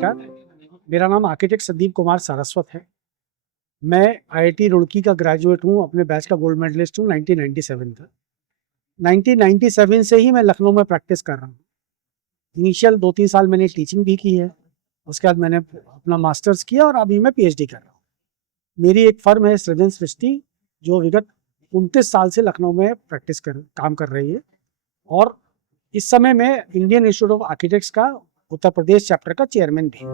नमस्कार, मेरा नाम आर्किटेक्ट संदीप कुमार सारस्वत है। मैं आईआईटी रुड़की का ग्रेजुएट हूँ, अपने बैच का गोल्ड मेडलिस्ट हूँ 1997 का। 1997 से ही मैं लखनऊ में प्रैक्टिस कर रहा हूँ। इनिशियल 2-3 साल मैंने टीचिंग भी की है, उसके बाद मैंने अपना मास्टर्स किया और अभी मैं पीएचडी कर रहा हूँ। मेरी एक फर्म है सृजन सृष्टि, जो विगत 29 साल से लखनऊ में काम कर रही है और इस समय मैं इंडियन इंस्टीट्यूट ऑफ आर्किटेक्ट्स का उत्तर प्रदेश चैप्टर का चेयरमैन भी।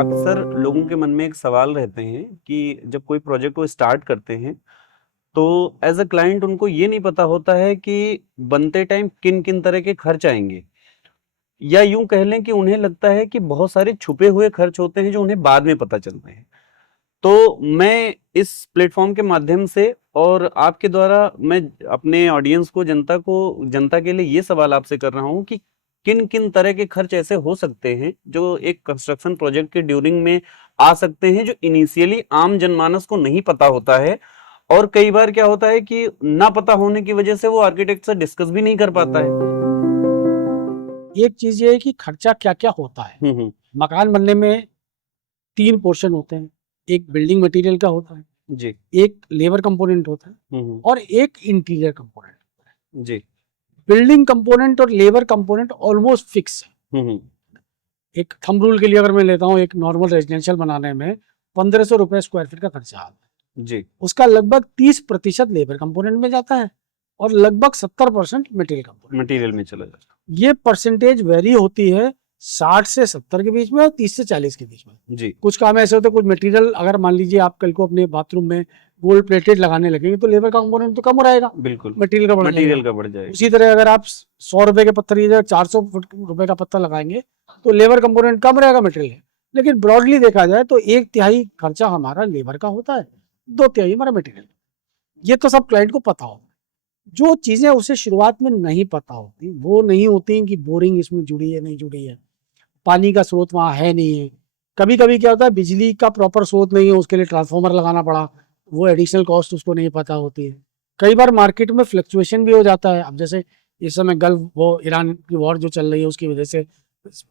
अक्सर लोगों के मन में एक सवाल रहते हैं कि जब कोई प्रोजेक्ट को स्टार्ट करते हैं तो एज अ क्लाइंट उनको ये नहीं पता होता है कि बनते टाइम किन किन तरह के खर्च आएंगे, या यूं कह लें कि उन्हें लगता है कि बहुत सारे छुपे हुए खर्च होते हैं जो उन्हें बाद में पता चलते हैं। तो मैं इस प्लेटफॉर्म के माध्यम से और आपके द्वारा मैं अपने ऑडियंस को जनता के लिए ये सवाल आपसे कर रहा हूँ कि किन किन तरह के खर्च ऐसे हो सकते हैं जो एक कंस्ट्रक्शन प्रोजेक्ट के ड्यूरिंग में आ सकते हैं, जो इनिशियली आम जनमानस को नहीं पता होता है, और कई बार क्या होता है कि ना पता होने की वजह से वो आर्किटेक्ट से डिस्कस भी नहीं कर पाता है। एक चीज ये है कि खर्चा क्या क्या होता है। मकान बनने में 3 पोर्शन होते हैं, एक बिल्डिंग मटेरियल का होता है जी, एक लेबर कंपोनेंट होता है और एक इंटीरियर कंपोनेंट होता है जी। बिल्डिंग कंपोनेंट और लेबर कंपोनेंट ऑलमोस्ट फिक्स है। एक थंब रूल के लिए अगर मैं लेता हूँ, एक नॉर्मल रेजिडेंशियल बनाने में 1500 रुपए स्क्वायर फीट का खर्चा आता है जी। उसका लगभग 30% लेबर कंपोनेंट में जाता है और लगभग 70% मटेरियल में चला जाता है। ये परसेंटेज वेरी होती है 60 से 70 के बीच में और 30 से 40 के बीच में। जी। कुछ काम ऐसे होते हैं, कुछ मटेरियल अगर मान लीजिए आप कल को अपने बाथरूम में गोल्ड प्लेटेड लगाने लगेंगे तो लेबर का कंपोनेंट तो कम हो रहेगा, बिल्कुल, मटेरियल का बढ़ जाएगा। उसी तरह अगर आप 100 रुपए के पत्थर की जगह 400 रुपए का पत्थर लगाएंगे तो लेबर कंपोनेंट कम रहेगा, मटेरियल। लेकिन ब्रॉडली देखा जाए तो 1/3 खर्चा हमारा लेबर का होता है, 2/3 हमारा मटेरियल। ये तो सब क्लाइंट को पता हो। जो चीजें उसे शुरुआत में नहीं पता होती वो नहीं होती कि बोरिंग इसमें जुड़ी है नहीं जुड़ी है, पानी का स्रोत वहां है नहीं है, कभी कभी क्या होता है बिजली का प्रॉपर स्रोत नहीं है, उसके लिए ट्रांसफार्मर लगाना पड़ा, वो एडिशनल कॉस्ट उसको नहीं पता होती है। कई बार मार्केट में फ्लक्चुएशन भी हो जाता है। अब जैसे इस समय गल्फ वो ईरान की वॉर जो चल रही है उसकी वजह से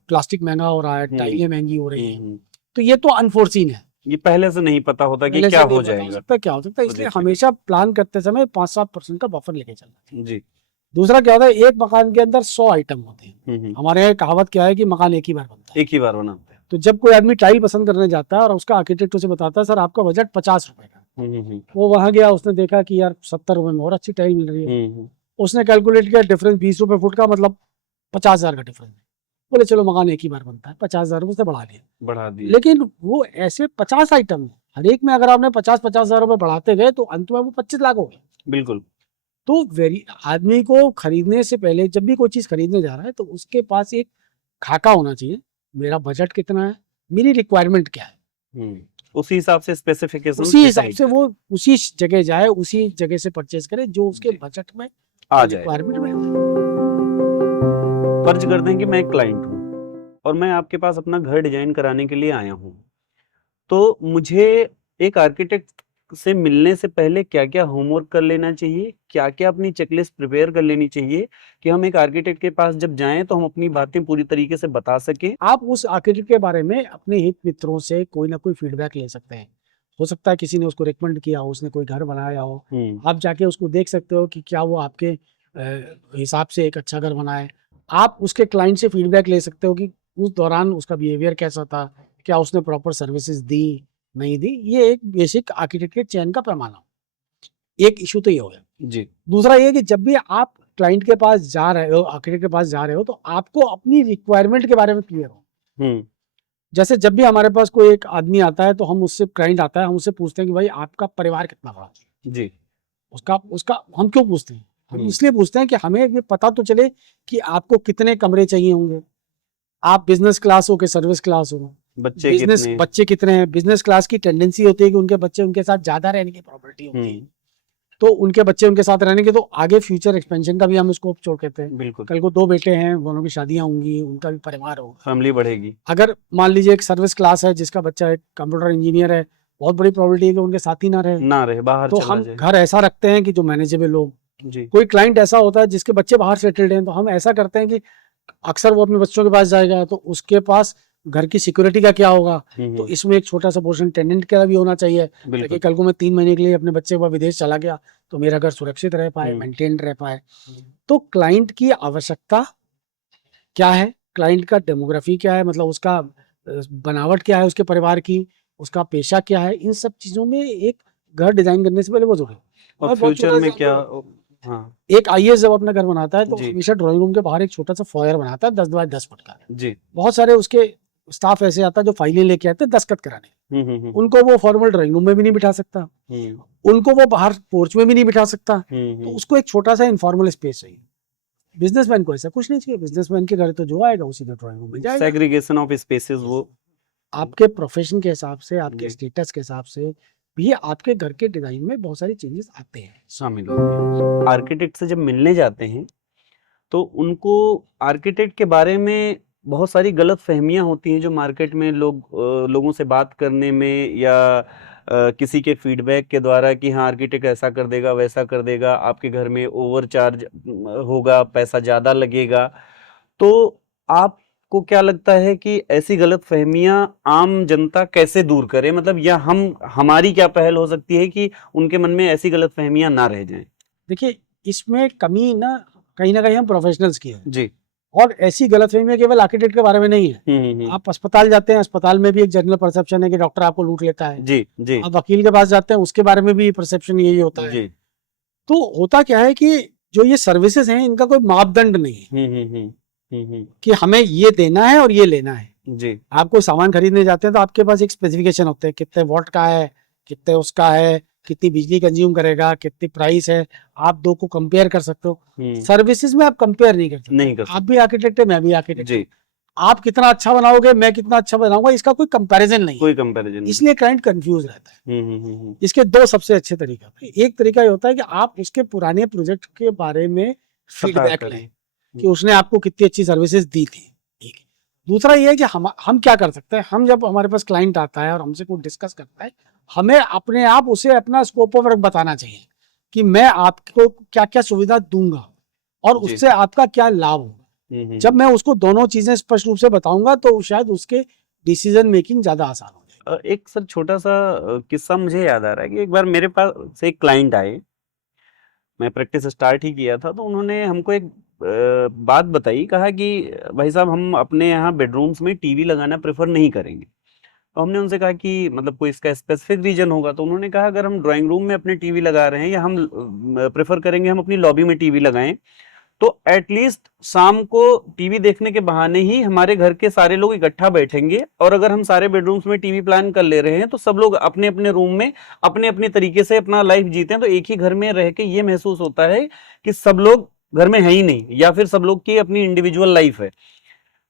प्लास्टिक महंगा हो रहा है, टाइलें महंगी हो रही है, तो ये तो अनफोर्सीन है, ये पहले से नहीं पता होता कि क्या हो जाएगा, क्या हो सकता है। इसलिए हमेशा प्लान करते समय 5-7% का बफर लेके चलना जी। दूसरा क्या होता है, एक मकान के अंदर 100 आइटम होते हैं। हमारे यहाँ कहावत क्या है कि मकान एक ही बार बनता है, एक ही बार बनाते हैं। तो जब कोई आदमी टाइल पसंद करने जाता है और उसका आर्किटेक्ट उसे बताता है सर आपका बजट 50 रुपए का, वो वहां गया, उसने देखा कि यार 70 रुपए में और अच्छी टाइल मिल रही है, उसने कैलकुलेट किया डिफरेंस 20 रुपए फुट का, मतलब 50,000 का डिफरेंस। बोले चलो मकान एक ही बार बनता है, 50,000 रुपए से बढ़ा दिया। लेकिन वो ऐसे 50 आइटम है, हर एक में अगर आपने 50,000 रुपए बढ़ाते गए तो अंत में वो 25 लाख हो गए। बिल्कुल। तो आदमी को खरीदने से पहले जब भी कोई चीज खरीदने जा रहा है तो उसके पास एक खाका होना चाहिए, मेरा बजट कितना है, मेरी रिक्वायरमेंट क्या है, उसी हिसाब से स्पेसिफिकेशन, उसी हिसाब से वो उसी जगह जाए, उसी जगह से परचेज करे जो उसके बजट में आ जाए, रिक्वायरमेंट में। फर्ज करते हैं कि मैं एक क्लाइंट हूँ और मैं आपके पास अपना घर डिजाइन कराने के लिए आया हूँ, तो मुझे एक आर्किटेक्ट से मिलने से पहले क्या क्या होमवर्क कर लेना चाहिए, क्या क्या अपनी चेकलिस्ट प्रिपेयर कर लेनी चाहिए कि हम एक आर्किटेक्ट के पास जब जाएं तो हम अपनी बातें पूरी तरीके से बता सकें। आप उस आर्किटेक्ट के बारे में अपने हित मित्रों से कोई ना कोई फीडबैक ले सकते हैं। हो सकता है किसी ने उसको रिकमेंड किया हो, उसने कोई घर बनाया हो, आप जाके उसको देख सकते हो कि क्या वो आपके हिसाब से एक अच्छा घर बनाए। आप उसके क्लाइंट से फीडबैक ले सकते हो कि उस दौरान उसका बिहेवियर कैसा था, क्या उसने प्रॉपर सर्विसेज दी नहीं दी। ये एक बेसिक आर्किटेक्ट के चयन का पैमाना। एक इशू तो ये हो गया जी। दूसरा ये कि जब भी आप क्लाइंट के पास जा रहे हो, आर्किटेक्ट के पास जा रहे हो, तो आपको अपनी रिक्वायरमेंट के बारे में क्लियर हो। जैसे जब भी हमारे पास कोई एक आदमी आता है तो हम उससे, क्लाइंट आता है, हम उससे पूछते हैं कि भाई आपका परिवार कितना बड़ा है जी। उसका हम क्यों पूछते हैं, हम इसलिए पूछते हैं कि हमें ये पता तो चले कि आपको कितने कमरे चाहिए होंगे, आप बिजनेस क्लास हो कि सर्विस क्लास हो, बच्चे कितने हैं। बिजनेस क्लास की टेंडेंसी होती है कि उनके बच्चे उनके साथ ज्यादा रहने की प्रॉपर्टी होती है, तो उनके बच्चे उनके साथ रहने के, तो आगे फ्यूचर एक्सपेंशन का भी हम स्कोप छोड़ कहते हैं। बिल्कुल। कल को 2 बेटे हैं, दोनों की शादियां होंगी, उनका भी परिवार होगा, फैमिली बढ़ेगी। अगर मान लीजिए एक सर्विस क्लास है जिसका बच्चा एक कंप्यूटर इंजीनियर है, बहुत बड़ी प्रॉपर्टी है कि उनके साथ ही ना रहे बाहर, तो हम घर ऐसा रखते हैं कि जो मैनेजेबल हो। कोई क्लाइंट ऐसा होता है जिसके बच्चे बाहर सेटल्ड हैं, तो हम ऐसा करते हैं कि अक्सर वो अपने बच्चों के पास जाएगा तो उसके पास घर की सिक्योरिटी का क्या होगा, तो हम्म, इसमें एक छोटा सा पोर्शन टेनेंट का भी होना चाहिए, ताकि बिल्कुल। कल को मैं 3 महीने के लिए अपने बच्चे को विदेश चला गया तो मेरा घर सुरक्षित रह पाए, हम्म, मेंटेन रह पाए। तो क्लाइंट की आवश्यकता क्या है, क्लाइंट का डेमोग्राफी क्या है, मतलब उसका बनावट क्या है, उसके परिवार की, उसका पेशा क्या है, इन सब चीजों में एक घर डिजाइन करने से पहले वो जरूरी है। और और बहुत फ्यूचर छोटा में सा क्या? example, हाँ एक आईएएस जब अपना घर बनाता है तो जी हमेशा ड्राइंग रूम के बाहर एक छोटा सा फॉयर बनाता है 10 बाय 10 फुट का। जी। बहुत सारे उसके स्टाफ ऐसे आता है जो फाइलें लेके आते हैं दस्तखत कराने, हम्म। उनको वो फॉर्मल ड्राइंग रूम में भी नहीं बिठा सकता, हम्म उनको वो बाहर पोर्च में भी नहीं बिठा सकता, तो हम्म। उसको एक छोटा सा इनफॉर्मल स्पेस चाहिए। बिजनेसमैन को ऐसा कुछ नहीं चाहिए, बिजनेसमैन के घर तो जो आएगा उसी ड्राइंग रूम में जाएगा। सेग्रीगेशन ऑफ स्पेसेस वो। आपके प्रोफेशन के हिसाब से, आपके जी स्टेटस के हिसाब से भी आपके घर के डिजाइन में बहुत सारी चेंजेस आते हैं। शामिल होंगे। आर्किटेक्ट से जब मिलने जाते हैं तो उनको आर्किटेक्ट के बारे में बहुत सारी गलत फहमियां होती हैं जो मार्केट में लोगों से बात करने में या किसी के फीडबैक के द्वारा कि हाँ आर्किटेक्ट ऐसा कर देगा वैसा कर देगा, आपके घर में ओवर चार्ज होगा, पैसा ज़्यादा लगेगा। तो आपको क्या लगता है कि ऐसी गलत फहमियां आम जनता कैसे दूर करे, मतलब या हमारी क्या पहल हो सकती है कि उनके मन में ऐसी गलत फहमियां ना रह जाएं? देखिए, इसमें कमी ना कहीं हम प्रोफेशनल्स की है, जी। और ऐसी गलतफहमी केवल आर्किटेक्ट के बारे में नहीं है। आप अस्पताल जाते हैं, अस्पताल में भी एक जनरल परसेप्शन है कि डॉक्टर आपको लूट लेता है। जी जी आप वकील के पास जाते हैं, उसके बारे में भी परसेप्शन यही होता है। जी। तो होता क्या है कि जो ये सर्विसेज हैं इनका कोई मापदंड नहीं है कि हमें ये देना है और ये लेना है। जी आप कोई सामान खरीदने जाते हैं तो आपके पास एक स्पेसिफिकेशन होते हैं, कितने वॉट का है, कितने उसका है, कितनी बिजली कंज्यूम करेगा, कितनी प्राइस है, आप दो को कंपेयर कर सकते हो। सर्विसेज में आप कंपेयर नहीं कर सकते। नहीं कर आप सकते। भी आर्किटेक्ट है, मैं भी आर्किटेक्ट जी। हूँ। आप कितना अच्छा बनाओगे, मैं कितना अच्छा बनाऊंगा, इसका कोई कंपैरिजन नहीं है, कोई कंपैरिजन नहीं। इसलिए क्लाइंट कंफ्यूज रहता है। इसके दो सबसे अच्छे तरीके होते हैं। एक तरीका ये होता है कि आप उसके पुराने प्रोजेक्ट के बारे में पता फीडबैक करें। लें कि उसने आपको कितनी अच्छी सर्विसेज दी थी। ठीक है। दूसरा ये है कि हम क्या कर सकते हैं, हम जब हमारे पास क्लाइंट आता है और हमसे कुछ डिस्कस करता है, हमें अपने आप उसे अपना स्कोप ऑफ वर्क बताना चाहिए कि मैं आपको क्या क्या सुविधा दूंगा और जी। उससे आपका क्या लाभ होगा। जब मैं उसको दोनों चीजें स्पष्ट रूप से बताऊंगा तो शायद उसके डिसीजन मेकिंग ज्यादा आसान हो जाएगी। एक सर छोटा सा किस्सा मुझे याद आ रहा है कि एक बार मेरे पास से एक क्लाइंट आए, मैं प्रैक्टिस स्टार्ट ही किया था, तो उन्होंने हमको एक बात बताई, कहा कि भाई साहब हम अपने यहाँ बेडरूम्स में टीवी लगाना प्रेफर नहीं करेंगे। तो हमने उनसे कहा कि मतलब कोई इसका स्पेसिफिक रीजन होगा, तो उन्होंने कहा अगर हम ड्राइंग रूम में अपने टीवी लगा रहे हैं या हम प्रेफर करेंगे हम अपनी लॉबी में टीवी लगाएं, तो एटलीस्ट शाम को टीवी देखने के बहाने ही हमारे घर के सारे लोग इकट्ठा बैठेंगे, और अगर हम सारे बेडरूम्स में टीवी प्लान कर ले रहे हैं तो सब लोग अपने अपने रूम में अपने अपने तरीके से अपना लाइफ जीते हैं, तो एक ही घर में रह के ये महसूस होता है कि सब लोग घर में है ही नहीं, या फिर सब लोग की अपनी इंडिविजुअल लाइफ है।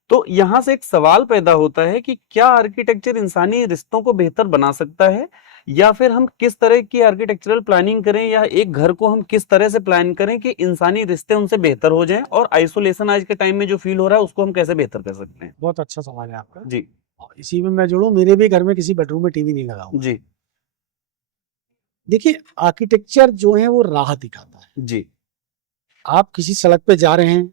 तो यहां से एक सवाल पैदा होता है कि क्या आर्किटेक्चर इंसानी रिश्तों को बेहतर बना सकता है, या फिर हम किस तरह की आर्किटेक्चरल प्लानिंग करें, या एक घर को हम किस तरह से प्लान करें कि इंसानी रिश्ते उनसे बेहतर हो जाएं, और आइसोलेशन आज के टाइम में जो फील हो रहा है उसको हम कैसे बेहतर कर सकते हैं? बहुत अच्छा सवाल है आपका। जी और इसी में मैं जुड़ूं, मेरे भी घर में किसी बेडरूम में टीवी नहीं लगा हुआ। जी देखिए, आर्किटेक्चर जो है वो राह दिखाता है। जी आप किसी सड़क पे जा रहे हैं,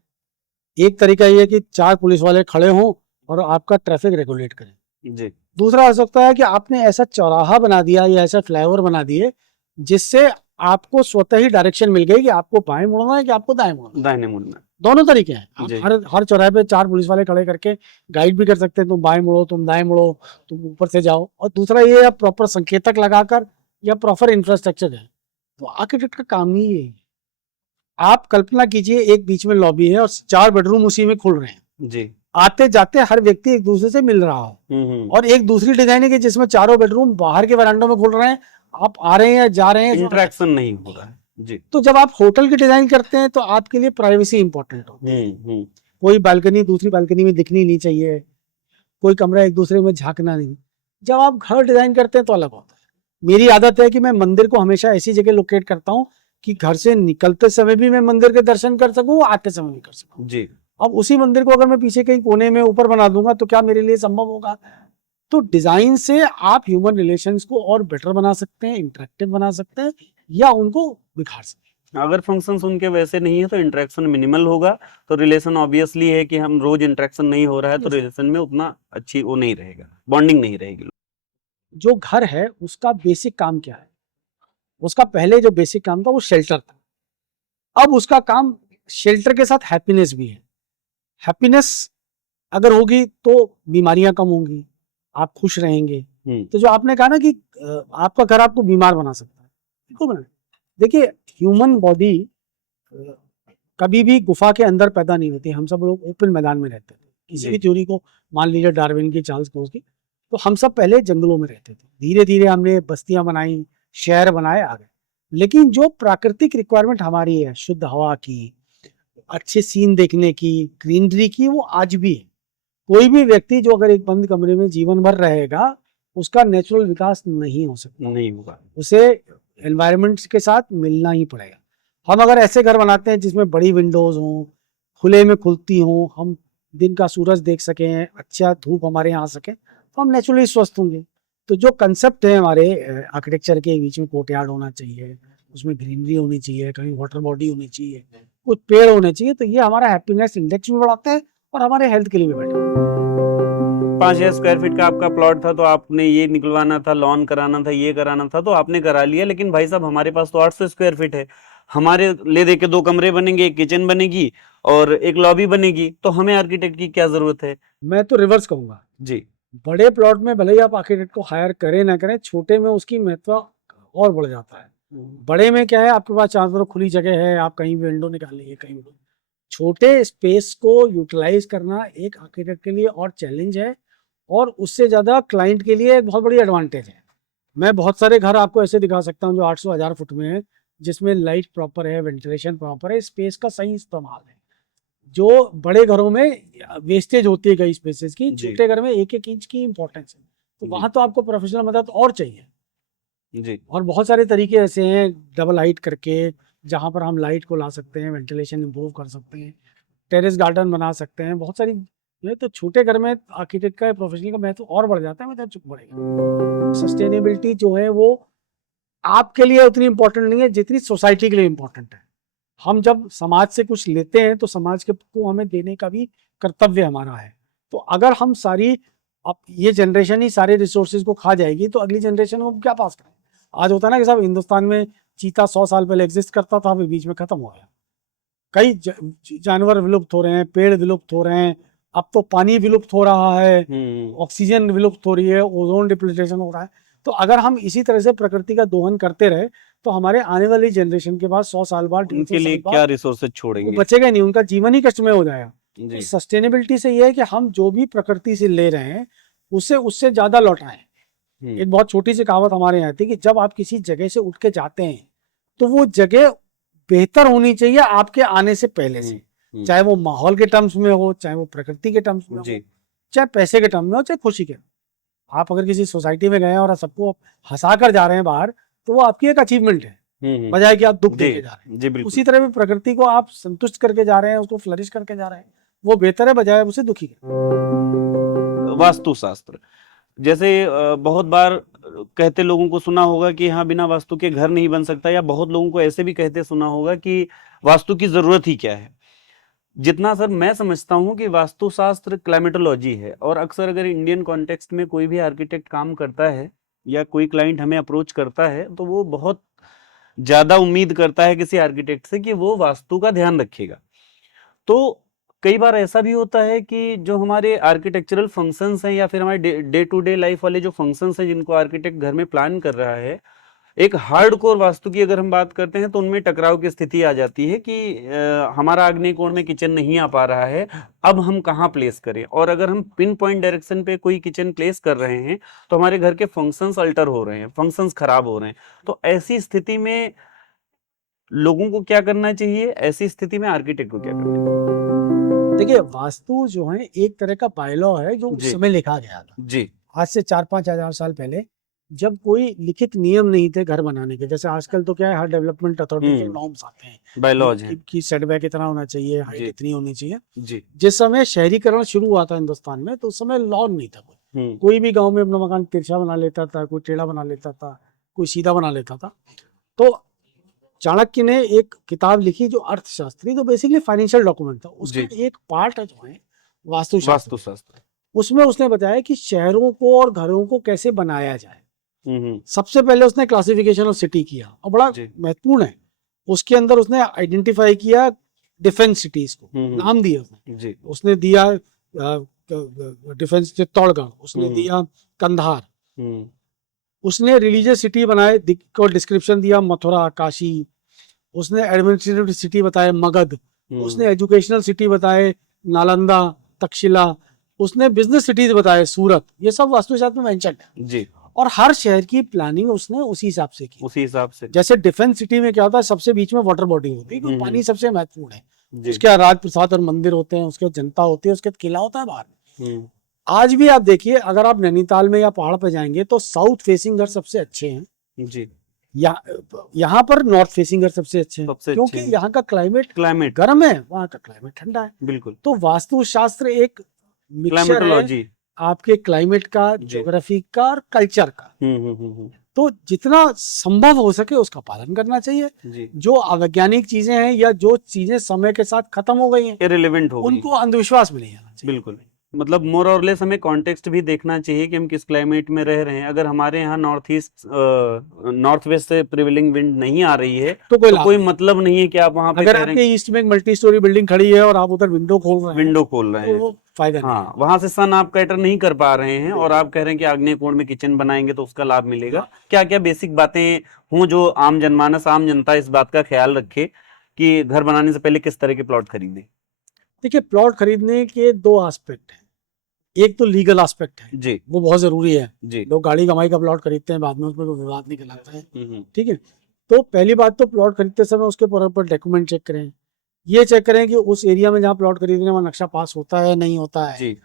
एक तरीका ये है कि 4 पुलिस वाले खड़े हों और आपका ट्रैफिक रेगुलेट करें। जी दूसरा हो सकता है कि आपने ऐसा चौराहा बना दिया या ऐसा फ्लाईओवर बना दिए जिससे आपको स्वतः ही डायरेक्शन मिल गई कि आपको बाएं मुड़ना है कि आपको दाएं मुड़ना है। दाहिने मुड़ना। दोनों तरीके हैं। आप जी हर चौराहे पे 4 पुलिस वाले खड़े करके गाइड भी कर सकते हैं, तुम बाएं मुड़ो, तुम दाएं मुड़ो, तुम ऊपर से जाओ। और दूसरा ये, आप प्रॉपर संकेतक लगाकर या प्रॉपर इंफ्रास्ट्रक्चर है। तो आर्किटेक्ट का काम ही ये है। आप कल्पना कीजिए, एक बीच में लॉबी है और 4 बेडरूम उसी में खुल रहे हैं। जी आते जाते हर व्यक्ति एक दूसरे से मिल रहा हो, और एक दूसरी डिजाइन है कि जिसमें चारों बेडरूम बाहर के वरांडों में खुल रहे हैं, आप आ रहे हैं या जा रहे हैं, इंटरेक्शन नहीं हो रहा है। जी तो जब आप होटल की डिजाइन करते हैं तो आपके लिए प्राइवेसी इंपॉर्टेंट होती है। कोई बालकनी दूसरी बालकनी में दिखनी नहीं चाहिए, कोई कमरा एक दूसरे में झांकना नहीं। जब आप घर डिजाइन करते हैं तो अलग होता है। मेरी आदत है कि मैं मंदिर को हमेशा ऐसी जगह लोकेट करता हूँ कि घर से निकलते समय भी मैं मंदिर के दर्शन कर सकूं, आते समय भी कर सकूं। जी अब उसी मंदिर को अगर मैं पीछे कहीं कोने में ऊपर बना दूंगा तो क्या मेरे लिए संभव होगा? तो डिजाइन से आप ह्यूमन रिलेशंस को और बेटर बना सकते हैं, इंटरेक्टिव बना सकते हैं, या उनको बिगाड़ सकते हैं। अगर फंक्शंस उनके वैसे नहीं है तो इंटरेक्शन मिनिमल होगा, तो रिलेशन ऑब्वियसली है कि हम रोज इंटरेक्शन नहीं हो रहा है तो Yes. रिलेशन में उतना अच्छी वो नहीं रहेगा, बॉन्डिंग नहीं रहेगी। जो घर है उसका बेसिक काम क्या है? उसका पहले जो बेसिक काम था वो शेल्टर था, अब उसका काम शेल्टर के साथ हैप्पीनेस भी है। हैप्पीनेस अगर होगी तो बीमारियां कम होंगी, आप खुश रहेंगे। तो जो आपने कहा ना कि आपका घर आपको बीमार बना सकता है, बिल्कुल बना। देखिए ह्यूमन बॉडी कभी भी गुफा के अंदर पैदा नहीं होती, हम सब लोग ओपन मैदान में रहते थे। किसी भी थ्योरी को मान लीजिए, डार्विन की, चार्ल्स डॉर्विन की, तो हम सब पहले जंगलों में रहते थे, धीरे धीरे हमने बस्तियां बनाई, शहर बनाए, आ गए। लेकिन जो प्राकृतिक रिक्वायरमेंट हमारी है, शुद्ध हवा की, अच्छे सीन देखने की, ग्रीनरी की, वो आज भी है। कोई भी व्यक्ति जो अगर एक बंद कमरे में जीवन भर रहेगा, उसका नेचुरल विकास नहीं हो सकता, नहीं होगा। उसे एनवायरनमेंट के साथ मिलना ही पड़ेगा। हम अगर ऐसे घर बनाते हैं जिसमें बड़ी विंडोज हों, खुले में खुलती हों, हम दिन का सूरज देख सकें, अच्छा धूप हमारे यहाँ आ सके, तो हम नेचुरली स्वस्थ होंगे। तो जो कंसेप्ट है हमारे आर्किटेक्चर के, बीच में कोर्टयार्ड होना चाहिए, उसमें ग्रीनरी होनी चाहिए, कहीं वाटर बॉडी होनी चाहिए, कुछ पेड़ होने चाहिए, तो ये हमारा हैप्पीनेस इंडेक्स भी बढ़ाते हैं और हमारे हेल्थ के लिए भी बेटर। 5,000 स्क्वायर फीट का आपका प्लॉट था तो आपने ये निकलवाना था, लॉन कराना था, ये कराना था, तो आपने करा लिया। लेकिन भाई साहब हमारे पास तो 800 स्क्वायर फीट है, हमारे ले दे के 2 कमरे बनेंगे, एक किचन बनेगी और एक लॉबी बनेगी, तो हमें आर्किटेक्ट की क्या जरूरत है? मैं तो रिवर्स कहूंगा जी। बड़े प्लॉट में भले ही आप आर्किटेक्ट को हायर करें ना करें, छोटे में उसकी महत्व और बढ़ जाता है। बड़े में क्या है, आपके पास चारों तरफ खुली जगह है, आप कहीं भी विंडो निकाल लीजिए, कहीं भी। छोटे स्पेस को यूटिलाइज करना एक आर्किटेक्ट के लिए और चैलेंज है, और उससे ज्यादा क्लाइंट के लिए एक बहुत बड़ी एडवांटेज है। मैं बहुत सारे घर आपको ऐसे दिखा सकता हूँ जो 800-1000 फुट में है, जिसमें लाइट प्रॉपर है, वेंटिलेशन प्रॉपर है, स्पेस का सही इस्तेमाल है। जो बड़े घरों में वेस्टेज होती है कई स्पेसेस की, छोटे घर में एक एक इंच की इंपॉर्टेंस है, तो वहां तो आपको प्रोफेशनल मदद और चाहिए जी। और बहुत सारे तरीके ऐसे हैं, डबल हाइट करके, जहां पर हम लाइट को ला सकते हैं, वेंटिलेशन इंप्रूव कर सकते हैं, टेरेस गार्डन बना सकते हैं, बहुत सारी। ये तो छोटे घर में आर्किटेक्ट का, प्रोफेशनल का महत्व और बढ़ जाता है, मतलब चुप बढ़ेगा। सस्टेनेबिलिटी जो है वो आपके लिए उतनी इंपॉर्टेंट नहीं है जितनी सोसाइटी के लिए इंपॉर्टेंट है। हम जब समाज से कुछ लेते हैं तो समाज के को हमें देने का भी कर्तव्य हमारा है। तो अगर हम सारी, अब ये जनरेशन ही सारे रिसोर्सेज को खा जाएगी तो अगली जनरेशन को क्या पास करें? आज होता है ना कि साहब, हिंदुस्तान में चीता 100 साल पहले एग्जिस्ट करता था, अभी बीच में खत्म हो गया। कई जानवर विलुप्त हो रहे हैं, पेड़ विलुप्त हो रहे हैं, अब तो पानी विलुप्त हो रहा है, ऑक्सीजन विलुप्त हो रही है, ओजोन डिप्लीटेशन हो रहा है। तो अगर हम इसी तरह से प्रकृति का दोहन करते रहे तो हमारे आने वाली जनरेशन के बाद 100 साल बाद, उनके लिए क्या रिसोर्सेज छोड़ेंगे? बचेगा नहीं, उनका जीवन ही कष्टमय हो जाएगा। तो सस्टेनेबिलिटी से ये है कि हम जो भी प्रकृति से ले रहे हैं उससे ज्यादा लौटाएं। एक बहुत छोटी सी कहावत हमारे यहाँ थी कि जब आप किसी जगह से उठ के जाते हैं तो वो जगह बेहतर होनी चाहिए आपके आने से पहले से, चाहे वो माहौल के टर्म्स में हो, चाहे वो प्रकृति के टर्म्स में हो, चाहे पैसे के टर्म्स में हो, चाहे खुशी के। आप अगर किसी सोसाइटी में गए हैं और सबको हंसा कर जा रहे हैं बाहर, तो वो आपकी एक अचीवमेंट है, बजाय कि आप दुख देके जा रहे हैं। उसी तरह में प्रकृति को आप संतुष्ट करके जा रहे हैं, उसको फ्लरिश करके जा रहे हैं, वो बेहतर है बजाय उसे दुखी कर। वास्तुशास्त्र जैसे बहुत बार कहते लोगों को सुना होगा कि हाँ बिना वास्तु के घर नहीं बन सकता, या बहुत लोगों को ऐसे भी कहते सुना होगा कि वास्तु की जरूरत ही क्या है। जितना सर मैं समझता हूँ कि वास्तुशास्त्र क्लाइमेटोलॉजी है, और अक्सर अगर इंडियन कॉन्टेक्स्ट में कोई भी आर्किटेक्ट काम करता है या कोई क्लाइंट हमें अप्रोच करता है तो वो बहुत ज्यादा उम्मीद करता है किसी आर्किटेक्ट से कि वो वास्तु का ध्यान रखेगा। तो कई बार ऐसा भी होता है कि जो हमारे आर्किटेक्चरल फंक्शंस हैं या फिर हमारे डे टू डे लाइफ वाले जो फंक्शंस हैं जिनको आर्किटेक्ट घर में प्लान कर रहा है, एक हार्डकोर वास्तु की अगर हम बात करते हैं तो उनमें टकराव की स्थिति आ जाती है कि हमारा आग्नेय कोण में किचन नहीं आ पा रहा है, अब हम कहाँ प्लेस करें। और अगर हम पिन पॉइंट डायरेक्शन पे कोई किचन प्लेस कर रहे हैं तो हमारे घर के फंक्शंस अल्टर हो रहे हैं, फंक्शंस खराब हो रहे हैं। तो ऐसी स्थिति में लोगों को क्या करना चाहिए, ऐसी स्थिति में आर्किटेक्ट को क्या करना चाहिए? देखिए वास्तु जो है एक तरह का बायलॉ है जो उस समय लिखा गया था जी। आज से 4-5 हजार साल पहले, जब कोई लिखित नियम नहीं थे घर बनाने के। जैसे आजकल तो क्या है, हर डेवलपमेंट अथॉरिटी के नॉर्म्स आते हैं, बायलॉज हैं कि सेटबैक इतना होना चाहिए, हाइट इतनी होनी चाहिए जी। जिस समय शहरीकरण शुरू हुआ था हिंदुस्तान में तो उस समय लॉ नहीं था, कोई भी गांव में अपना मकान तिरछा बना लेता था, कोई टेढ़ा बना लेता था, कोई सीधा बना लेता था। तो चाणक्य ने एक किताब लिखी जो अर्थशास्त्री, जो बेसिकली फाइनेंशियल डॉक्यूमेंट था, उसका जी। एक पार्ट है जो है वास्तुशास्त्र। वास्तुशास्त्र। उसमें उसने बताया कि शहरों को और घरों को कैसे बनाया जाए। हम्म। सबसे पहले उसने क्लासिफिकेशन ऑफ सिटी किया और बड़ा जी। महत्वपूर्ण है। उसके अंदर उसने आइडेंटिफाई किया डिफेंस सिटीज को, नाम दिए उसने। जी। उसने दिया डिफेंस चित्तौड़गढ़, उसने दिया कंधार, उसने रिलीजियस सिटी बनाए को डिस्क्रिप्शन दिया मथुरा, काशी। उसने एडमिनिस्ट्रेटिव सिटी बताए मगध। उसने एजुकेशनल सिटी बताए नालंदा, तक्षशिला। उसने बिजनेस सिटीज बताए सूरत। ये सब वास्तुशास्त्र में मेंशन है जी। और हर शहर की प्लानिंग उसने उसी हिसाब से की। उसी हिसाब से। जैसे डिफेंस सिटी में क्या होता है, सबसे बीच में वाटर बॉडी होती है क्योंकि पानी सबसे महत्वपूर्ण है। जी। उसके राज प्रसाद और मंदिर होते हैं, उसके जनता होती है, उसके किला होता है बाहर। आज भी आप देखिए, अगर आप नैनीताल में या पहाड़ पर जाएंगे तो साउथ फेसिंग घर सबसे अच्छे हैं जी। यहाँ पर नॉर्थ फेसिंग घर सबसे अच्छे हैं, सबसे क्योंकि अच्छे हैं। यहाँ का क्लाइमेट क्लाइमेट गर्म है, वहाँ का क्लाइमेट ठंडा है। बिल्कुल। तो वास्तुशास्त्र एक मिक्सचर है क्लाइमेटोलॉजी आपके क्लाइमेट का, जी। ज्योग्राफी का और कल्चर का। तो जितना संभव हो सके उसका पालन करना चाहिए। जी। जो अवैज्ञानिक चीजें हैं या जो चीजें समय के साथ खत्म हो गई हैं, इररिलेवेंट हो गई। उनको अंधविश्वास में नहीं आना चाहिए। बिल्कुल। मतलब मोर और लेस हमें कॉन्टेक्स्ट भी देखना चाहिए कि हम किस क्लाइमेट में रह रहे हैं। अगर हमारे यहाँ नॉर्थ वेस्ट से प्रिवेलिंग विंड नहीं आ रही है तो कोई मतलब नहीं है कि आप वहाँ पे अगर कह रहे आपके ईस्ट में एक मल्टी स्टोरी बिल्डिंग खड़ी है और आप उधर विंडो खोल रहे हैं, विंडो खोल रहे तो हैं, वो फायदा नहीं है। हाँ, वहां से सन आप कैटर नहीं कर पा रहे हैं और आप कह रहे हैं कि आग्नेय कोण में किचन बनाएंगे तो उसका लाभ मिलेगा। क्या क्या बेसिक बातें हों जो आम जनमानस, आम जनता इस बात का ख्याल रखे कि घर बनाने से पहले किस तरह के प्लॉट खरीदें? देखिए, प्लॉट खरीदने के दो एस्पेक्ट हैं। एक तो लीगल एस्पेक्ट है जी। वो बहुत जरूरी है। जी। लोग गाड़ी कमाई का प्लॉट खरीदते हैं, बाद में उसमें कोई विवाद नहीं कहलाता है। ठीक है। तो पहली बात तो प्लॉट खरीदते समय उसके प्रॉपर डॉक्यूमेंट चेक करें। ये चेक करें कि उस एरिया में जहाँ प्लॉट खरीदने वहाँ नक्शा पास होता है नहीं होता है। जी।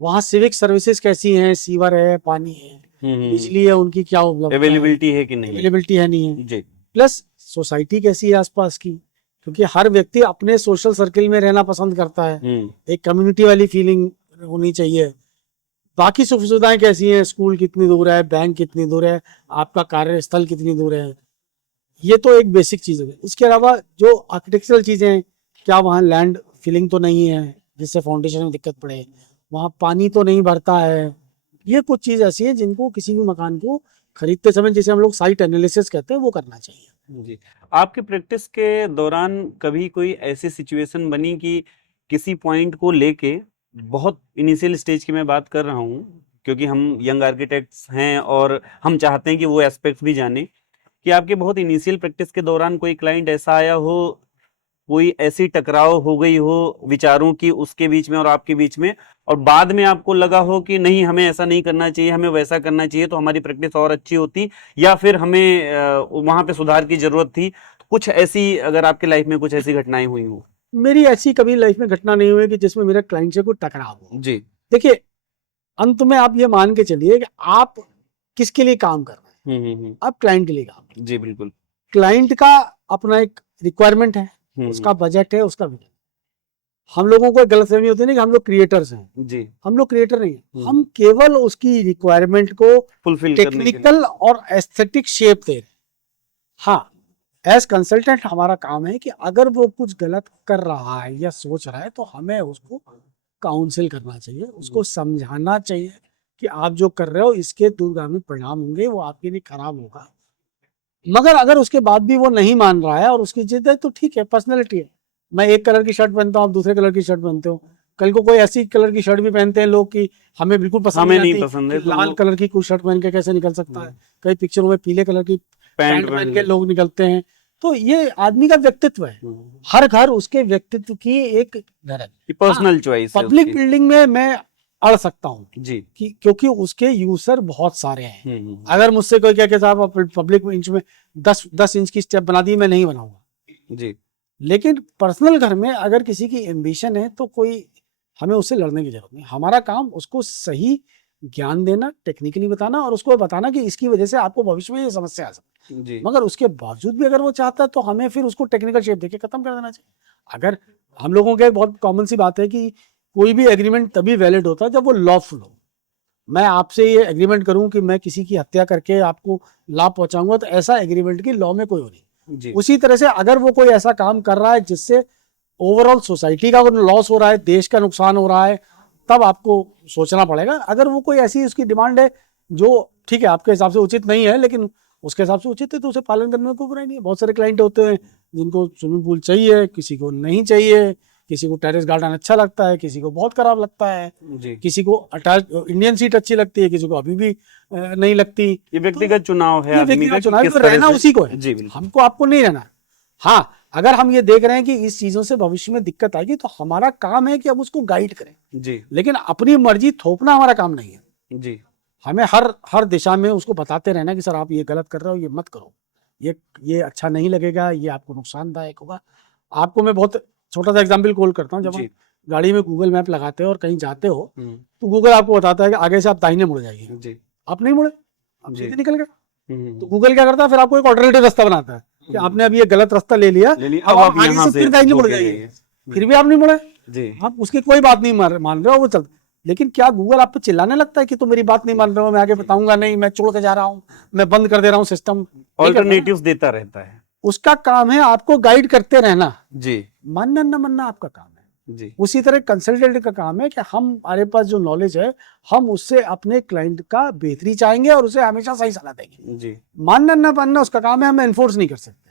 वहाँ सिविक सर्विसेज कैसी हैं, सीवर है, पानी है, बिजली है, उनकी क्या अवेलेबिलिटी है कि नहीं, अवेलेबिलिटी है नहीं है। जी। प्लस सोसाइटी कैसी है आसपास की, क्योंकि हर व्यक्ति अपने सोशल सर्किल में रहना पसंद करता है। एक कम्युनिटी वाली फीलिंग होनी चाहिए। बाकी सुख सुविधाएं कैसी हैं, स्कूल कितनी दूर है, बैंक कितनी दूर है, आपका कार्यस्थल कितनी दूर है, ये तो एक बेसिक चीज है। इसके अलावा जो आर्किटेक्चरल चीजें हैं, क्या वहाँ लैंड फिलिंग तो नहीं है जिससे फाउंडेशन में दिक्कत पड़े, वहाँ पानी तो नहीं भरता है। ये कुछ चीज ऐसी है जिनको किसी भी मकान को खरीदते समय, जैसे हम लोग साइट एनालिसिस कहते हैं, वो करना चाहिए। जी। आपके प्रैक्टिस के दौरान कभी कोई ऐसी सिचुएशन बनी कि किसी पॉइंट को लेके, बहुत इनिशियल स्टेज की मैं बात कर रहा हूँ क्योंकि हम यंग आर्किटेक्ट्स हैं और हम चाहते हैं कि वो एस्पेक्ट्स भी जाने, कि आपके बहुत इनिशियल प्रैक्टिस के दौरान कोई क्लाइंट ऐसा आया हो, कोई ऐसी टकराव हो गई हो विचारों की उसके बीच में और आपके बीच में, और बाद में आपको लगा हो कि नहीं, हमें ऐसा नहीं करना चाहिए, हमें वैसा करना चाहिए तो हमारी प्रैक्टिस और अच्छी होती, या फिर हमें वहां पे सुधार की जरूरत थी? कुछ ऐसी, अगर आपके लाइफ में कुछ ऐसी घटनाएं हुई हो? मेरी ऐसी कभी लाइफ में घटना नहीं हुई कि जिसमें मेरे क्लाइंट से कोई टकराव हो। जी। देखिए, अंत में आप ये मान के चलिए कि आप किसके लिए काम कर रहे हैं। आप क्लाइंट के लिए काम कर रहे हैं। जी बिल्कुल। क्लाइंट का अपना एक रिक्वायरमेंट है, उसका बजट है, उसका विजन। हम लोगों को गलतफहमी होती है ना कि हम लोग क्रिएटर्स हैं। जी। हम लोग क्रिएटर नहीं हैं, हम केवल उसकी रिक्वायरमेंट को फुलफिल टेक्निकल और एस्थेटिक शेप दे रहे हैं। हाँ, एज कंसल्टेंट हमारा काम है कि अगर वो कुछ गलत कर रहा है या सोच रहा है तो हमें उसको काउंसिल करना चाहिए, उसको समझाना चाहिए कि आप जो कर रहे हो इसके दूरगामी परिणाम होंगे, वो आपके लिए खराब होगा। मगर अगर उसके बाद भी वो नहीं मान रहा है और उसकी जिद है तो ठीक है, पर्सनैलिटी है। मैं एक कलर की शर्ट पहनता हूँ, आप दूसरे कलर की शर्ट पहनते हो, कल को कोई ऐसी कलर की शर्ट भी पहनते हैं लोग कि हमें बिल्कुल पसंद नहीं पसंद है, लाल कलर की कोई शर्ट पहन के कैसे निकल सकता है। कई पिक्चरों में पीले कलर की पैंट पहन के लोग निकलते हैं। तो ये आदमी का व्यक्तित्व है, हर घर उसके व्यक्तित्व की एक घर है, पर्सनल चॉइस। पब्लिक बिल्डिंग में मैं अड़ सकता हूँ जी, क्योंकि उसके यूजर बहुत सारे हैं। अगर मुझसे कोई कहे कि साहब पब्लिक इंच में 10 इंच की स्टेप बना दी, मैं नहीं बनाऊंगा जी। लेकिन पर्सनल घर में अगर किसी की एम्बिशन है तो कोई, हमें उससे लड़ने की जरूरत नहीं। हमारा काम उसको सही ज्ञान देना, टेक्निकली बताना और उसको बताना कि इसकी वजह से आपको भविष्य में ये समस्या आ सकती है। मगर उसके बावजूद भी अगर वो चाहता है तो हमें फिर उसको टेक्निकल शेप देके खत्म कर देना चाहिए। अगर हम लोगों के बहुत कॉमन सी बात है कि कोई भी एग्रीमेंट तभी वैलिड होता है जब वो लॉफुल हो। मैं आपसे ये एग्रीमेंट करूं कि मैं किसी की हत्या करके आपको लाभ पहुंचाऊंगा, तो ऐसा एग्रीमेंट की लॉ में कोई हो नहीं। जी उसी तरह से अगर वो कोई ऐसा काम कर रहा है जिससे ओवरऑल सोसाइटी का लॉस हो रहा है, देश का नुकसान हो रहा है, तब आपको सोचना पड़ेगा। अगर वो कोई ऐसी उसकी डिमांड है जो ठीक है आपके हिसाब से उचित नहीं है, लेकिन उसके हिसाब से उचित है, तो उसे पालन करने में कोई बुराई नहीं है। बहुत सारे क्लाइंट होते हैं जिनको स्विमिंग पूल चाहिए, किसी को नहीं चाहिए, किसी को टेरेस गार्डन अच्छा लगता है, किसी को बहुत खराब लगता है, जी किसी को अटैच इंडियन सीट अच्छी लगती है, किसी को अभी भी नहीं लगती। ये व्यक्तिगत चुनाव है ये आदमी का व्यक्तिगत कि चुनाव है, किस तो तरह रहना से। उसी को है, जी बिल्कुल। हमको आपको नहीं रहना। हाँ, अगर हम ये देख रहे हैं कि इस चीजों से भविष्य में दिक्कत आएगी, तो हमारा काम है कि हम उसको गाइड करें, जी लेकिन अपनी मर्जी थोपना हमारा काम नहीं है। जी हमें हर दिशा में उसको बताते रहना कि सर आप ये गलत कर रहे हो, ये मत करो, ये अच्छा नहीं लगेगा, ये आपको नुकसानदायक होगा। आपको मैं बहुत छोटा सा एग्जाम्पल कॉल करता हूँ। जब जी हम गाड़ी में गूगल मैप लगाते हो और कहीं जाते हो, हम्म, तो गूगल आपको बताता है कि आगे से आप दाहिने मुड़ जाइए, जी आप नहीं मुड़े, आप जी सीधे निकल गए। तो हम्म, गूगल क्या करता है, फिर आपको एक ऑल्टरनेटिव रास्ता बनाता है कि आपने अभी ये गलत रास्ता ले लिया, ले लिया, अब आप आगे यहाँ से फिर दाहिने मुड़ होके जाइए, फिर भी आप नहीं मुड़े, जी आप उसकी कोई बात नहीं मान रहे हो, वो चलता। लेकिन क्या गूगल आप पे चिल्लाने लगता है कि तुम मेरी बात नहीं मान रहे हो, मैं आगे बताऊंगा नहीं, मैं छोड़ के जा रहा हूँ, मैं बंद कर दे रहा हूँ सिस्टम? ऑल्टरनेटिव्स देता रहता है। उसका काम है आपको गाइड करते रहना, जी मानना न मानना आपका काम है। जी उसी तरह कंसल्टेंट का काम है कि हमारे पास जो नॉलेज है, हम उससे अपने क्लाइंट का बेहतरी चाहेंगे और उसे हमेशा सही सलाह देंगे। जी। मानना न मानना उसका काम है, हम एनफोर्स नहीं कर सकते।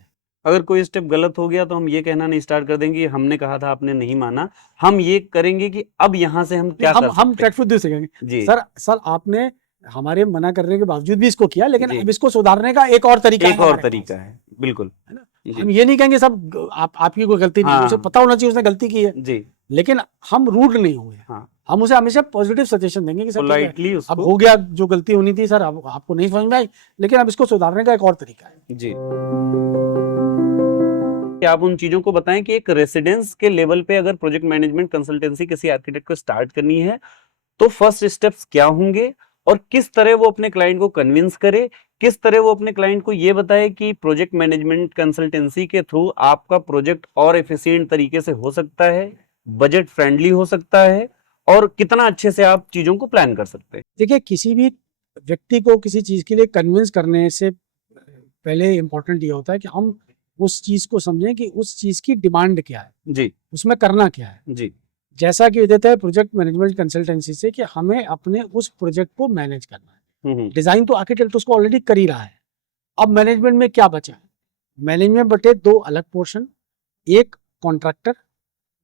अगर कोई स्टेप गलत हो गया तो हम ये कहना नहीं स्टार्ट कर देंगे हमने कहा था आपने नहीं माना, हम ये करेंगे कि अब यहाँ से हम क्या कर हम सकते ट्रैक दे सकेंगे। हैं। जी सर आपने हमारे मना करने के बावजूद भी इसको किया, लेकिन जी। अब इसको सुधारने का एक और तरीका एक है और हमारे तरीका पास, है, बिल्कुल। है ना। जी हम ये नहीं कहेंगे सब आपकी कोई गलती नहीं है, हाँ। उसे पता होना चाहिए उसने गलती की है, जी लेकिन हम रूड नहीं होंगे। हाँ, हम उसे हमेशा पॉजिटिव सजेशन देंगे कि सर ठीक है, पोलाइटली अब उसको। हो गया, जो गलती होनी थी सर, अब आपको नहीं समझ में आई, लेकिन अब इसको सुधारने का एक और तरीका है। जी, कि आप उन चीजों को बताएं कि एक रेसिडेंस के लेवल पे अगर प्रोजेक्ट मैनेजमेंट कंसल्टेंसी किसी आर्किटेक्ट को स्टार्ट करनी है तो फर्स्ट स्टेप्स क्या होंगे और किस तरह वो अपने क्लाइंट को कन्विंस करे, किस तरह वो अपने क्लाइंट को ये बताए कि प्रोजेक्ट मैनेजमेंट कंसल्टेंसी के थ्रू आपका प्रोजेक्ट और एफिशिएंट तरीके से हो सकता है, बजट फ्रेंडली हो सकता है और कितना अच्छे से आप चीजों को प्लान कर सकते हैं। देखिए, किसी भी व्यक्ति को किसी चीज के लिए कन्विंस करने से पहले इंपॉर्टेंट ये होता है कि हम उस चीज को समझें कि उस चीज की डिमांड क्या है, जी उसमें करना क्या है। जी जैसा कि देता है प्रोजेक्ट मैनेजमेंट कंसल्टेंसी से कि हमें अपने उस प्रोजेक्ट को मैनेज करना है। डिजाइन तो आर्किटेक्ट उसको ऑलरेडी कर ही रहा है, अब मैनेजमेंट में क्या बचा है? मैनेजमेंट बटे दो अलग पोर्शन, एक कॉन्ट्रैक्टर,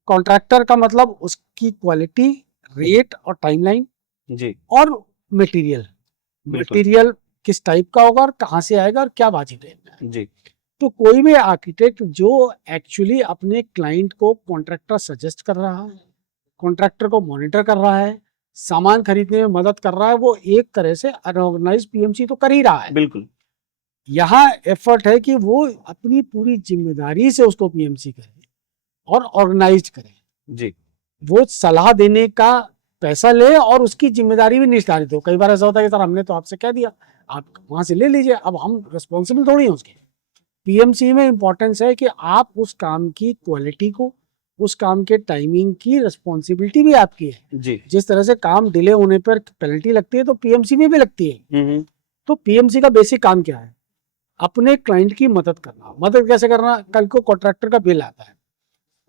कॉन्ट्रैक्टर का मतलब उसकी क्वालिटी, रेट और टाइमलाइन, जी और मटेरियल, बिल्कुल। मटेरियल किस टाइप का होगा और कहाँ से आएगा और क्या बाजी रहेगा। जी तो कोई भी आर्किटेक्ट जो एक्चुअली अपने क्लाइंट को कॉन्ट्रैक्टर सजेस्ट कर रहा है, कॉन्ट्रैक्टर को मॉनिटर कर रहा है, सामान खरीदने में मदद कर रहा है, वो एक तरह से अनऑर्गेनाइज पीएमसी तो कर ही रहा है। बिल्कुल। यहाँ एफर्ट है कि वो अपनी पूरी जिम्मेदारी से उसको पीएमसी करे और ऑर्गेनाइज करे। जी वो सलाह देने का पैसा ले और उसकी जिम्मेदारी भी निर्धारित हो। कई बार ऐसा होता है कि सर हमने तो आपसे कह दिया, आप वहां से ले लीजिए, अब हम रिस्पॉन्सिबल थोड़ी हैं उसके। पीएमसी में इंपॉर्टेंस है कि आप उस काम की क्वालिटी को, उस काम के टाइमिंग की रिस्पॉन्सिबिलिटी भी आपकी है। जी जिस तरह से काम डिले होने पर पेनल्टी लगती है, तो पीएमसी में भी लगती है। तो पीएमसी का बेसिक काम क्या है? अपने क्लाइंट की मदद करना। मदद कैसे करना? कल को कॉन्ट्रैक्टर का बिल आता है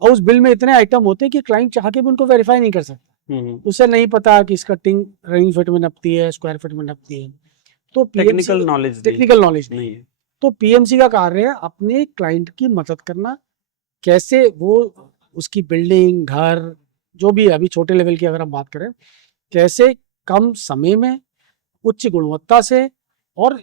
और उस बिल में इतने आइटम होते हैं कि क्लाइंट चाह के भी उनको वेरीफाई नहीं कर सकता। उसे नहीं पता कि इसका रनिंग फिट में नपती है, स्क्वायर फिट में नपती है। तो टेक्निकल नॉलेज नहीं है। तो पीएमसी का कार्य है अपने क्लाइंट की मदद करना। कैसे वो उसकी बिल्डिंग, घर, जो भी अभी छोटे लेवल की अगर हम बात करें, कैसे कम समय में, उच्च गुणवत्ता से और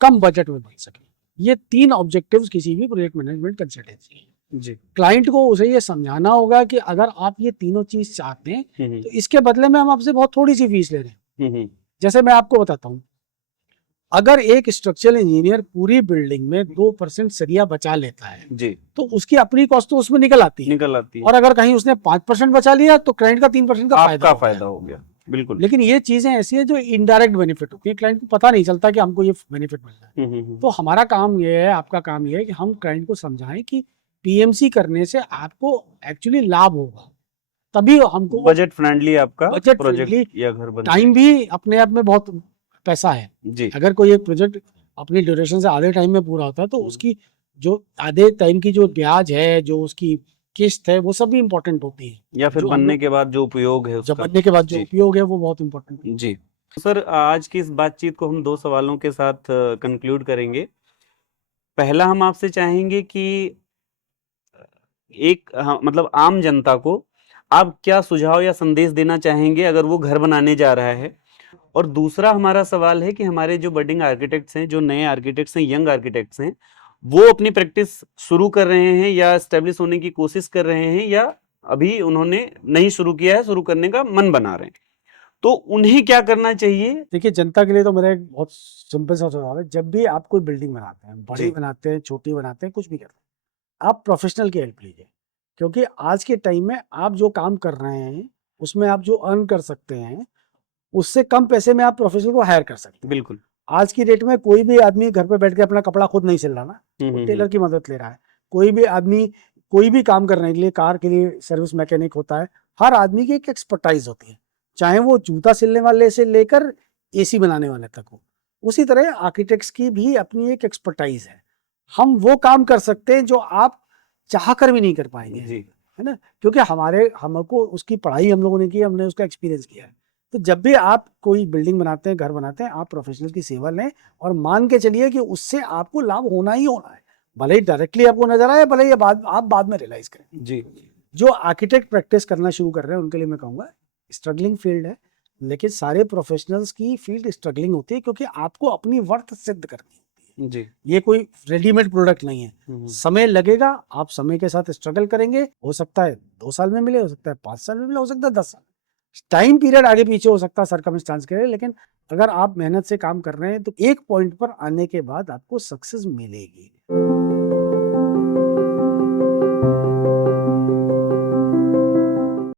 कम बजट में बन सके। ये तीन ऑब्जेक्टिव्स किसी भी प्रोजेक्ट मैनेजमेंट कंसल्टेंसी है। जी क्लाइंट को उसे ये समझाना होगा कि अगर आप ये तीनों चीज चाहते हैं तो इसके बदले में हम आपसे बहुत थोड़ी सी फीस ले रहे हैं। जैसे मैं आपको बताता हूँ, अगर एक स्ट्रक्चरल इंजीनियर पूरी बिल्डिंग में 2% सरिया बचा लेता है जी तो उसकी अपनी कॉस्ट तो उसमें निकल आती है। और अगर कहीं उसने 5% बचा लिया तो क्लाइंट का 3% का फायदा हो गया। बिल्कुल। लेकिन ये चीजें ऐसी हैं जो इनडायरेक्ट बेनिफिट होती है, क्लाइंट को पता नहीं चलता कि हमको ये बेनिफिट मिल रहा है। तो हमारा काम ये है, आपका काम ये है कि हम क्लाइंट को समझाएं कि पीएमसी करने से आपको एक्चुअली लाभ होगा, तभी हमको बजट फ्रेंडली आपका बजट प्रोजेक्ट फ्रेंडली, या घर बन टाइम भी अपने आप में बहुत पैसा है। जी अगर कोई एक प्रोजेक्ट अपनी ड्यूरेशन से आधे टाइम में पूरा होता है तो उसकी जो आधे टाइम की जो ब्याज है, जो उसकी किस्त है, वो सब भी इम्पोर्टेंट होती है। या फिर जो हम बनने लोग के बाद जो उपयोग है जब उसका। बनने के बाद जो जी उपयोग है वो बहुत इम्पोर्टेंट है। जी। सर, आज की इस बातचीत को हम 2 सवालों के साथ कंक्लूड करेंगे। पहला, हम आपसे चाहेंगे कि मतलब आम जनता को आप क्या सुझाव या संदेश देना चाहेंगे अगर वो घर बनाने जा रहा है? और दूसरा हमारा सवाल है कि हमारे जो बडिंग आर्किटेक्ट्स हैं, जो नए आर्किटेक्ट्स हैं, यंग आर्किटेक्ट्स हैं, वो अपनी प्रैक्टिस शुरू कर रहे हैं या एस्टेब्लिश होने की कोशिश कर रहे हैं, या अभी उन्होंने नहीं शुरू किया है, शुरू करने का मन बना रहे हैं, तो उन्हें क्या करना चाहिए? देखिए, जनता के लिए तो मेरा एक बहुत सिंपल सा सुझाव है, जब भी आप कोई बिल्डिंग बनाते हैं, बड़ी जी बनाते हैं, छोटी बनाते हैं, कुछ भी करते हैं, आप प्रोफेशनल की हेल्प लीजिए। क्योंकि आज के टाइम में आप जो काम कर रहे हैं, उसमें आप जो अर्न कर सकते हैं, उससे कम पैसे में आप प्रोफेशनल को हायर कर सकते हैं। बिल्कुल। आज की डेट में कोई भी आदमी घर पे बैठ के अपना कपड़ा खुद नहीं सिल रहा ना, वो हम्म। टेलर की मदद ले रहा है। कोई भी आदमी कोई भी काम करने के लिए, कार के लिए सर्विस मैकेनिक होता है। हर आदमी की एक एक्सपर्टाइज होती है, चाहे वो जूता सिलने वाले से लेकर एसी बनाने वाले तक हो। उसी तरह आर्किटेक्ट्स की भी अपनी एक एक्सपर्टाइज है। हम वो काम कर सकते हैं जो आप चाह कर भी नहीं कर पाएंगे, जी है ना? क्योंकि हमको उसकी पढ़ाई हम लोगों ने की है, हमने उसका एक्सपीरियंस किया है। तो जब भी आप कोई बिल्डिंग बनाते हैं, घर बनाते हैं, आप प्रोफेशनल की सेवा लें और मान के चलिए कि उससे आपको लाभ होना ही होना है। भले ही डायरेक्टली आपको नजर आए, भले ही आप बाद में रियलाइज करें। जी जो आर्किटेक्ट प्रैक्टिस करना शुरू कर रहे हैं उनके लिए मैं कहूँगा, स्ट्रगलिंग फील्ड है, लेकिन सारे प्रोफेशनल्स की फील्ड स्ट्रगलिंग होती है, क्योंकि आपको अपनी वर्थ सिद्ध करनी होती है। जी। ये कोई रेडीमेड प्रोडक्ट नहीं है। समय लगेगा, आप समय के साथ स्ट्रगल करेंगे। हो सकता है 2 साल में मिले, हो सकता है 5 साल में मिले, हो सकता है 10 साल। टाइम पीरियड आगे पीछे हो सकता है सर्कमस्टांस के लिए, लेकिन अगर आप मेहनत से काम कर रहे हैं तो एक पॉइंट पर आने के बाद आपको सक्सेस मिलेगी।